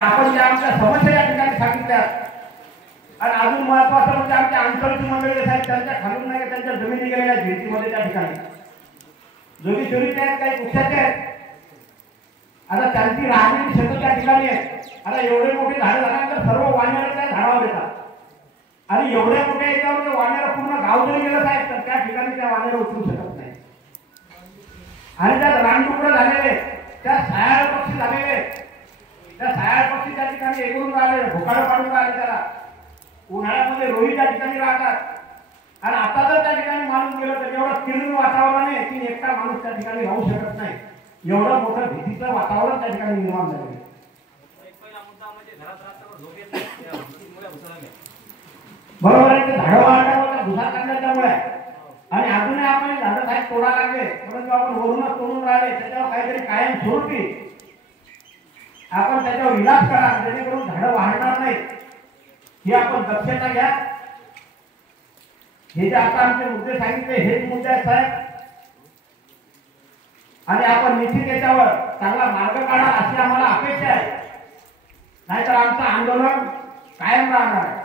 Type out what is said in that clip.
आपण ज्या आमच्या समस्या या ठिकाणी सांगितल्या आणि अजून महत्वाचं म्हणजे आमच्या अंतरची मंडळी साहेब त्यांच्या खालून नाही त्यांच्या जमिनी गेलेल्या भिंतीमध्ये त्या ठिकाणी जोडी चोरीचे आहेत काही वृक्षाचे आहेत. आता त्यांची राहण्याची शेतं त्या ठिकाणी आहे. आता एवढे मोठे झाडं झाल्यानंतर सर्व वानर त्या झाडावर येतात आणि एवढ्या मोठ्या याच्यावर ते वानर पूर्ण गाव जरी गेलं साहेब तर त्या ठिकाणी त्या वानर उतरू शकत नाही. आणि त्यात रानडुकरं झालेले त्या सायाळ पक्षी झालेले त्या सायाळ पक्षी त्या ठिकाणी एकूण राहिले भोकाडं पाडून राहिले. त्याला उन्हाळ्यामध्ये रोही त्या ठिकाणी राहतात आणि आता जर त्या ठिकाणी माणूस गेलो तर एवढं किरण वातावरण आहे की एकटा माणूस त्या ठिकाणी राहू शकत नाही. एवढं मोठं भीतीचं वातावरण त्या ठिकाणी निर्माण झालं. बरोबर आहे. ते झाडं वाढल्यामुळे भुसा काढल्यामुळे आणि अजूनही आपण झाडं साहेब तोडा लागले परंतु आपण वरूनच तोडून राहिले. त्याच्यावर काहीतरी कायम स्वरूपी आपण त्याच्यावर इलाज करा जेणेकरून झाडं वाढणार नाही. ही आपण दक्षता घ्या. हे जे आता आमचे मुद्दे सांगितले हेच मुद्दे आहेत साहेब आणि आपण निश्चित याच्यावर चांगला मार्ग काढा अशी आम्हाला अपेक्षा आहे. नाहीतर आमचं आंदोलन कायम राहणार आहे.